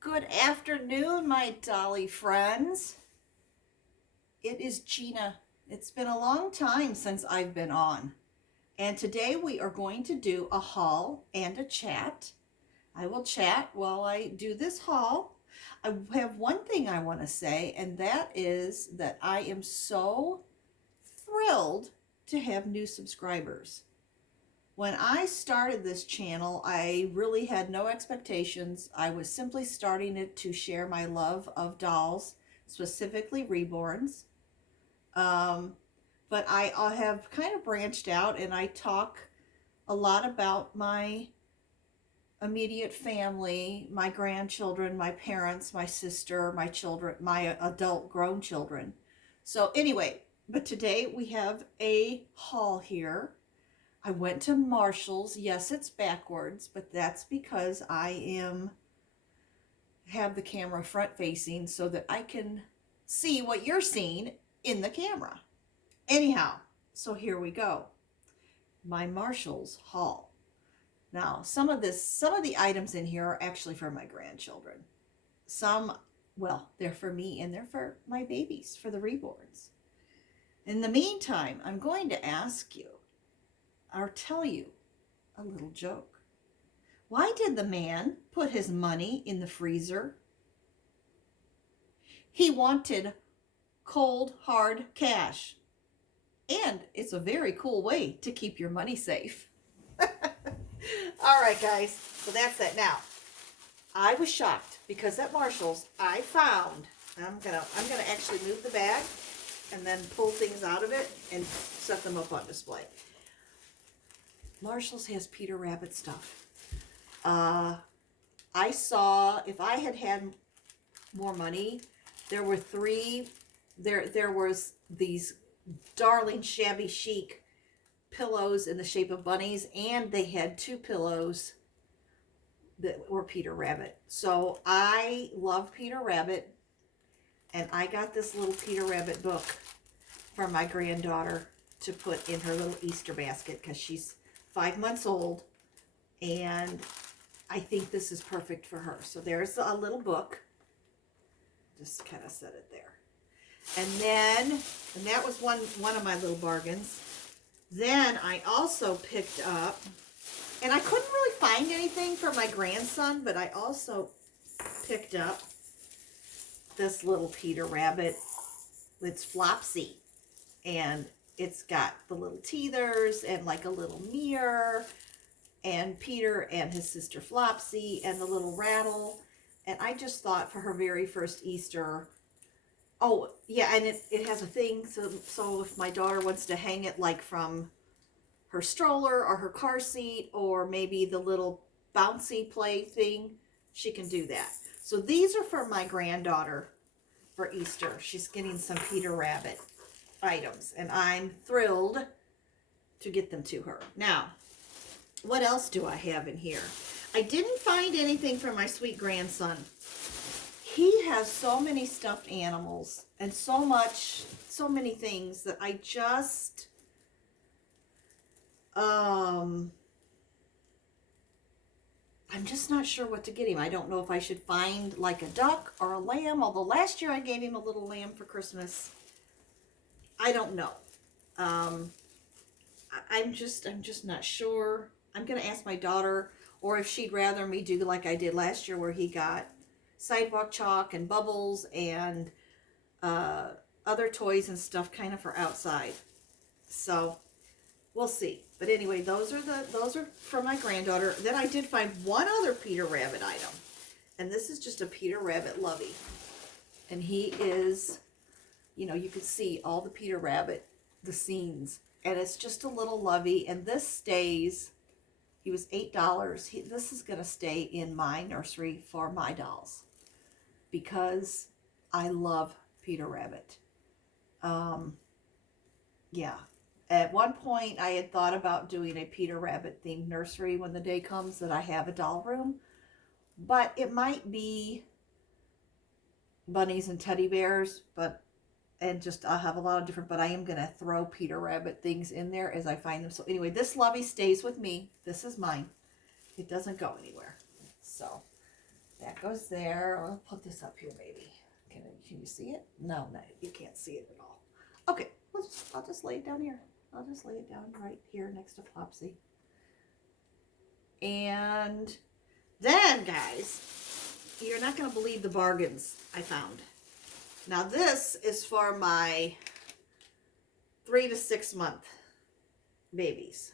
Good afternoon, my dolly friends. It is Gina. It's been a long time since I've been on. And today we are going to do a haul and a chat. I will chat while I do this haul. I have one thing I want to say, and that is that I am so thrilled to have new subscribers. When I started this channel, I really had no expectations. I was simply starting it to share my love of dolls, specifically reborns. Um, but I have kind of branched out and I talk a lot about my immediate family, my grandchildren, my parents, my sister, my children, my adult grown children. So, anyway, but today we have a haul here. I went to Marshall's. Yes, it's backwards, but that's because I am have the camera front facing so that I can see what you're seeing in the camera. Anyhow, so here we go. My Marshall's haul. Now, some of the items in here are actually for my grandchildren. Some, well, they're for me and they're for my babies, for the reborns. In the meantime, I'm going to ask you or tell you a little joke. Why did the man put his money in the freezer? He wanted cold, hard cash. And it's a very cool way to keep your money safe. All right, guys. So that's that. Now, I was shocked because at Marshall's I found, I'm gonna actually move the bag and then pull things out of it and set them up on display. Marshall's has Peter Rabbit stuff. I saw, if I had had more money, there were there was these darling shabby chic pillows in the shape of bunnies, and they had two pillows that were Peter Rabbit. So I love Peter Rabbit, and I got this little Peter Rabbit book for my granddaughter to put in her little Easter basket because she's 5 months old, and I think this is perfect for her. So there's a little book. Just kind of set it there. And that was one of my little bargains. Then I also picked up, and I couldn't really find anything for my grandson, but I also picked up this little Peter Rabbit. It's Flopsy, and it's got the little teethers and like a little mirror, and Peter and his sister Flopsy and the little rattle. And I just thought for her very first Easter, oh yeah, and it has a thing, so if my daughter wants to hang it like from her stroller or her car seat or maybe the little bouncy play thing, she can do that. So these are for my granddaughter for Easter. She's getting some Peter Rabbit items, and I'm thrilled to get them to her. Now, what else do I have in here? I didn't find anything for my sweet grandson. He has so many stuffed animals and so many things that I just I'm just not sure what to get him. I don't know if I should find like a duck or a lamb, although last year I gave him a little lamb for Christmas. I don't know. I'm just not sure. I'm gonna ask my daughter, or if she'd rather me do like I did last year, where he got sidewalk chalk and bubbles and other toys and stuff, kind of for outside. So we'll see. But anyway, those are from my granddaughter. Then I did find one other Peter Rabbit item, and this is just a Peter Rabbit lovey, and he is, you know, you can see all the Peter Rabbit, the scenes, and it's just a little lovey. And this stays. He was $8. This is gonna stay in my nursery for my dolls because I love Peter Rabbit. Yeah. At one point, I had thought about doing a Peter Rabbit themed nursery when the day comes that I have a doll room, but it might be bunnies and teddy bears, and just I'll have a lot of different, but I am going to throw Peter Rabbit things in there as I find them. So anyway, this lovey stays with me. This is mine. It doesn't go anywhere. So that that goes there. I'll put this up here, maybe. Can you see it? No, you can't see it at all. Okay, I'll just lay it down here. I'll just lay it down right here next to Flopsy. And then, guys, you're not going to believe the bargains I found. Now, this is for my 3 to 6 month babies.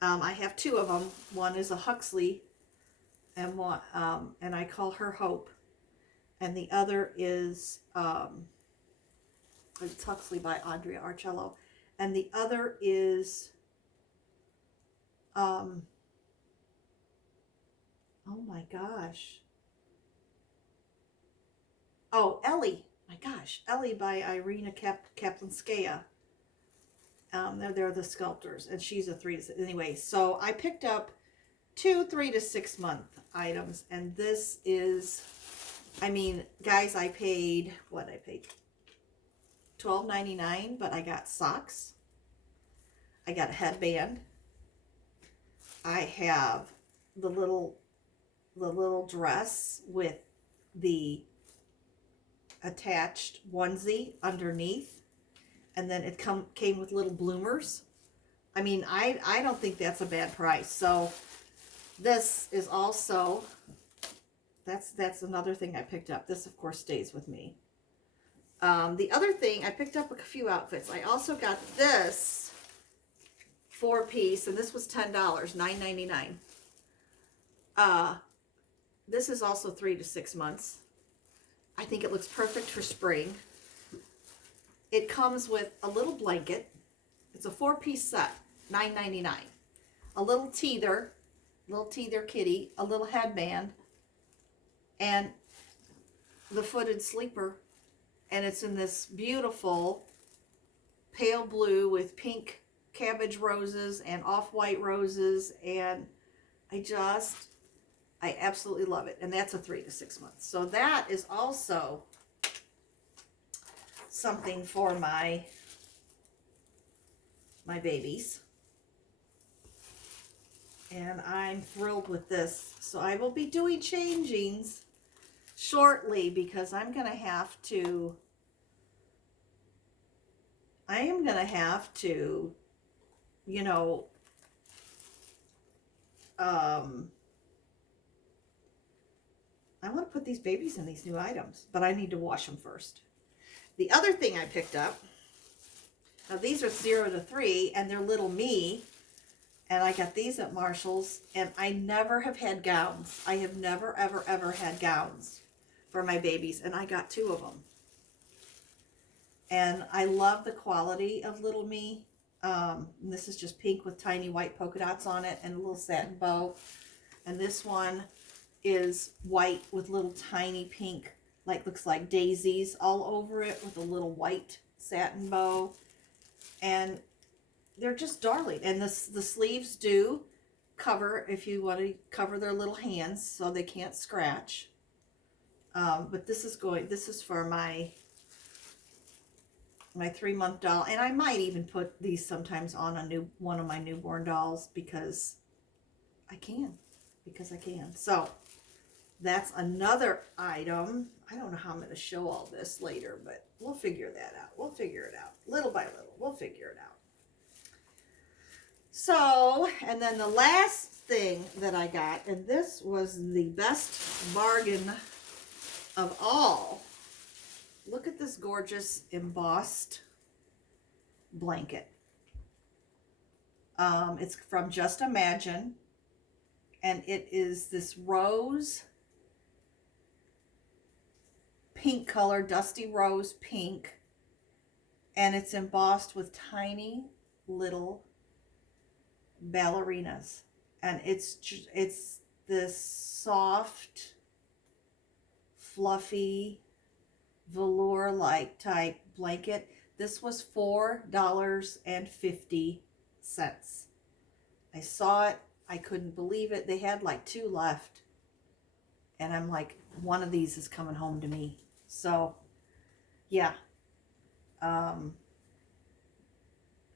I have 2 of them. One is a Huxley, and one, and I call her Hope. And the other is it's Huxley by Andrea Arcello, and the other is oh my gosh, oh, Ellie. My gosh, Ellie by Irina Kaplanskaya. They're the sculptors, and she's a 3 to 6. Anyway, so I picked up 2 3 to 6 month items, and this is, I mean, guys, I paid what? I paid $12.99, but I got socks. I got a headband. I have the little dress with the attached onesie underneath, and then it came with little bloomers. I mean, I don't think that's a bad price. So this is also, that's another thing I picked up. This of course stays with me. The other thing, I picked up a few outfits. I also got this 4-piece, and this was $10, $9.99. This is also 3 to 6 months. I think it looks perfect for spring. It comes with a little blanket. It's a 4-piece set, $9.99. A little teether kitty, a little headband, and the footed sleeper. And it's in this beautiful pale blue with pink cabbage roses and off-white roses, and I absolutely love it. And that's a 3 to 6 months. So that is also something for my babies. And I'm thrilled with this. So I will be doing changings shortly, because I am going to have to, you know, I want to put these babies in these new items, but I need to wash them first. The other thing I picked up, now these are 0 to 3, and they're little me, and I got these at Marshall's, and I never have had gowns. I have never, ever, ever had gowns for my babies, and I got 2 of them. And I love the quality of Little Me. This is just pink with tiny white polka dots on it and a little satin bow. And this one is white with little tiny pink, looks like daisies all over it, with a little white satin bow. And they're just darling. And the sleeves do cover, if you want to cover their little hands so they can't scratch. But this is for my 3-month doll, and I might even put these sometimes on one of my newborn dolls, because I can. So that's another item. I don't know how I'm going to show all this later, but we'll figure that out. We'll figure it out little by little. We'll figure it out. So, and then the last thing that I got, and this was the best bargain of all. Look at this gorgeous embossed blanket. It's from Just Imagine, and it is this rose pink color, dusty rose pink, and it's embossed with tiny little ballerinas, and it's this soft, fluffy, velour-like type blanket. This was $4.50. I saw it. I couldn't believe it. They had like 2 left. And I'm like, one of these is coming home to me. So, yeah.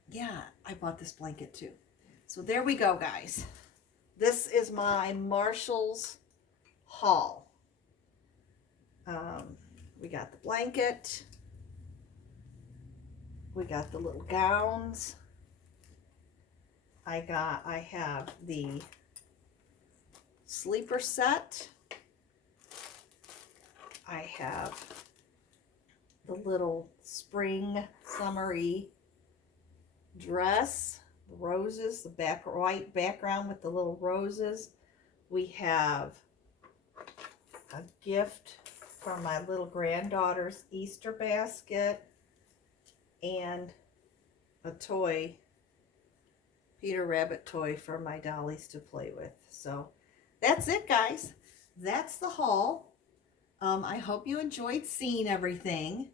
Yeah, I bought this blanket too. So there we go, guys. This is my Marshall's haul. We got the blanket. We got the little gowns. I have the sleeper set. I have the little spring summery dress, the roses, the white background with the little roses. We have a gift from my little granddaughter's Easter basket and a toy, Peter Rabbit toy for my dollies to play with. So that's it, guys. That's the haul. I hope you enjoyed seeing everything.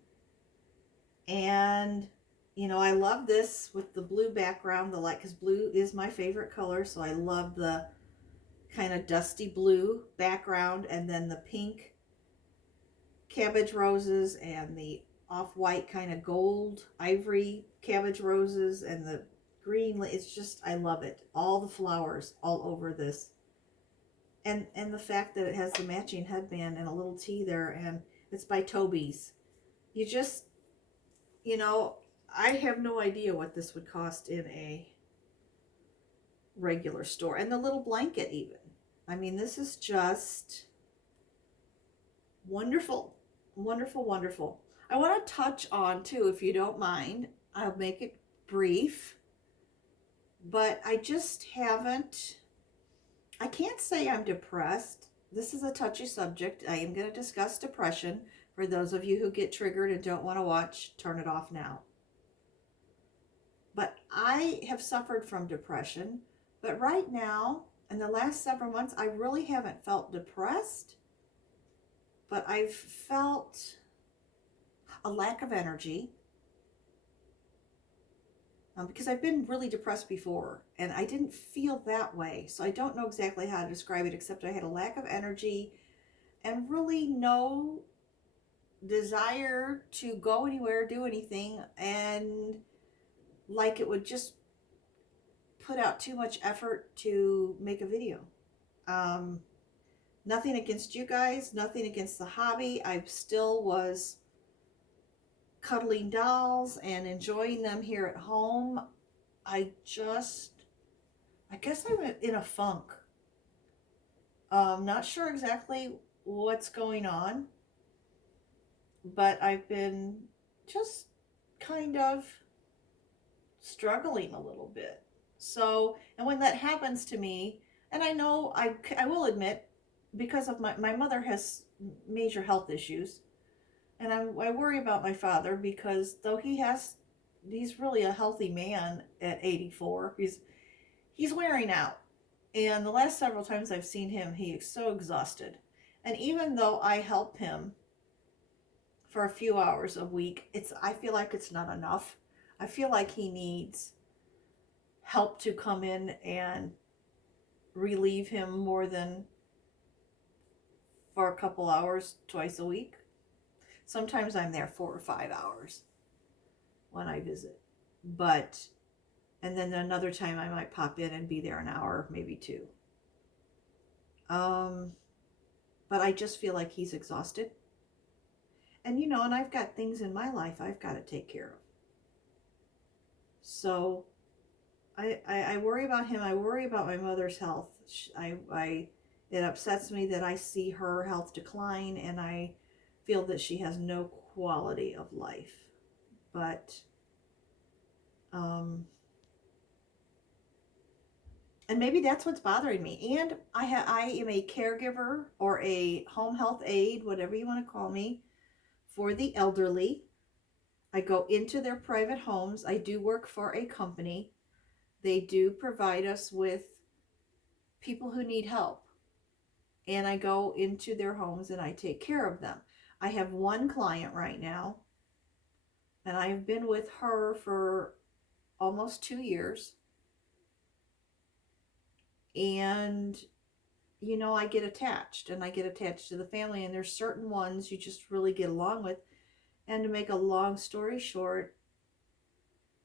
And, you know, I love this with the blue background, the light, because blue is my favorite color. So I love the kind of dusty blue background, and then the pink cabbage roses and the off-white kind of gold ivory cabbage roses and the green. It's just, I love it. All the flowers all over this. And the fact that it has the matching headband and a little T there, and it's by Toby's. You just, you know, I have no idea what this would cost in a regular store. And the little blanket even. I mean, this is just wonderful. Wonderful, wonderful. I want to touch on, too, if you don't mind, I'll make it brief, but I just haven't, I can't say I'm depressed. This is a touchy subject. I am going to discuss depression. For those of you who get triggered and don't want to watch, turn it off now. But I have suffered from depression, but right now, in the last several months, I really haven't felt depressed. But I've felt a lack of energy because I've been really depressed before and I didn't feel that way. So I don't know exactly how to describe it, except I had a lack of energy and really no desire to go anywhere, do anything, and like it would just put out too much effort to make a video. Nothing against you guys, nothing against the hobby. I still was cuddling dolls and enjoying them here at home. I guess I'm in a funk. Not sure exactly what's going on, but I've been just kind of struggling a little bit. So, and when that happens to me, and I know I will admit, because of my mother has major health issues, and I worry about my father because though he's really a healthy man at 84, he's wearing out. And the last several times I've seen him, he is so exhausted. And even though I help him for a few hours a week, I feel like it's not enough. I feel like he needs help to come in and relieve him more than for a couple hours twice a week. Sometimes I'm there 4 or 5 hours when I visit. And then another time I might pop in and be there an hour, maybe 2. But I just feel like he's exhausted. And, you know, and I've got things in my life I've got to take care of. So I worry about him. I worry about my mother's health. It upsets me that I see her health decline, and I feel that she has no quality of life. But, and maybe that's what's bothering me. And I am a caregiver or a home health aide, whatever you want to call me, for the elderly. I go into their private homes. I do work for a company. They do provide us with people who need help. And I go into their homes and I take care of them. I have one client right now, and I've been with her for almost 2 years. And, you know, I get attached to the family, and there's certain ones you just really get along with. And to make a long story short,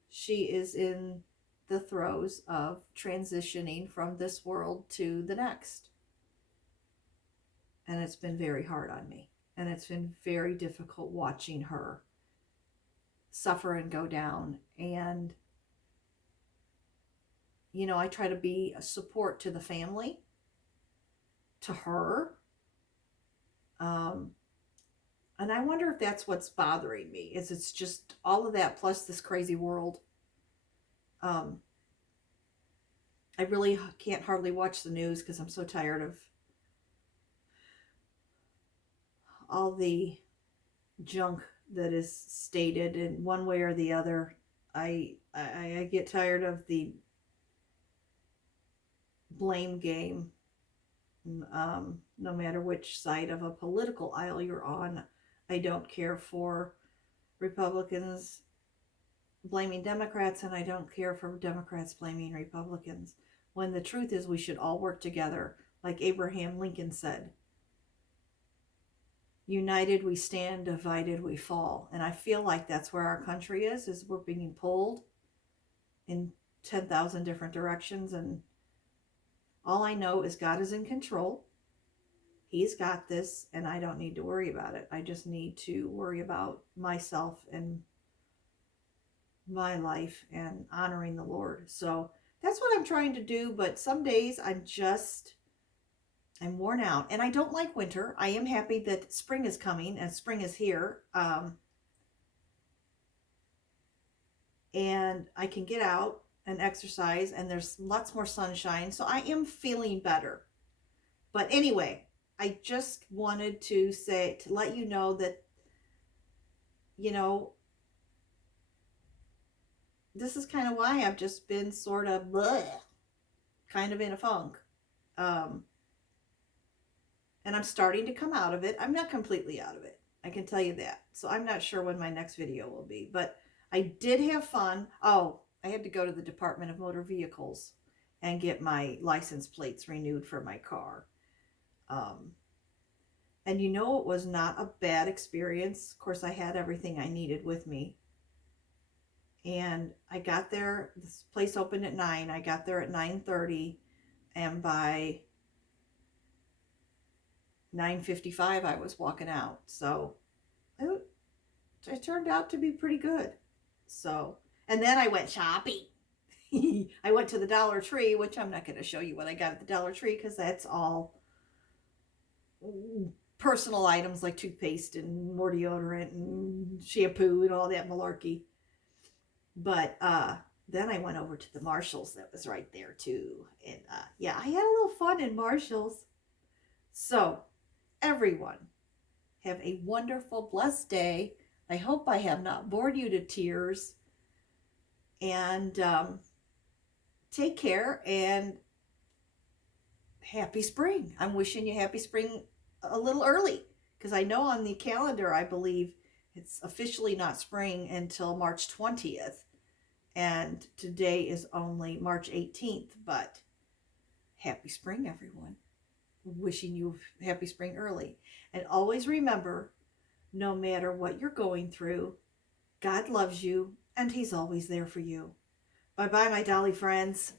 she is in the throes of transitioning from this world to the next. And it's been very hard on me. And it's been very difficult watching her suffer and go down. And, you know, I try to be a support to the family, to her. And I wonder if that's what's bothering me, is it's just all of that plus this crazy world. I really can't hardly watch the news because I'm so tired of all the junk that is stated in one way or the other. I get tired of the blame game. No matter which side of a political aisle you're on, I don't care for Republicans blaming Democrats, and I don't care for Democrats blaming Republicans, when the truth is we should all work together. Like Abraham Lincoln said, united we stand, divided we fall. And I feel like that's where our country is we're being pulled in 10,000 different directions. And all I know is God is in control. He's got this, and I don't need to worry about it. I just need to worry about myself and my life and honoring the Lord. So that's what I'm trying to do. But some days I'm worn out, and I don't like winter. I am happy that spring is coming and spring is here. And I can get out and exercise, and there's lots more sunshine. So I am feeling better. But anyway, I just wanted to let you know that, you know, this is kind of why I've just been sort of kind of in a funk. And I'm starting to come out of it. I'm not completely out of it, I can tell you that. So I'm not sure when my next video will be, but I did have fun. Oh, I had to go to the Department of Motor Vehicles and get my license plates renewed for my car. And you know, it was not a bad experience. Of course, I had everything I needed with me. And I got there, this place opened at 9. I got there at 9:30, and by 9:55 I was walking out. So it turned out to be pretty good. So, and then I went shopping. I went to the Dollar Tree, which I'm not going to show you what I got at the Dollar Tree because that's all personal items like toothpaste and more deodorant and shampoo and all that malarkey. But then I went over to the Marshalls that was right there too. And yeah, I had a little fun in Marshalls. So everyone, have a wonderful, blessed day. I hope I have not bored you to tears. And take care, and happy spring. I'm wishing you happy spring a little early, because I know on the calendar, I believe it's officially not spring until March 20th. And today is only March 18th, but happy spring, everyone. Wishing you happy spring early. And always remember, no matter what you're going through, God loves you, and He's always there for you. Bye-bye, my Dolly friends.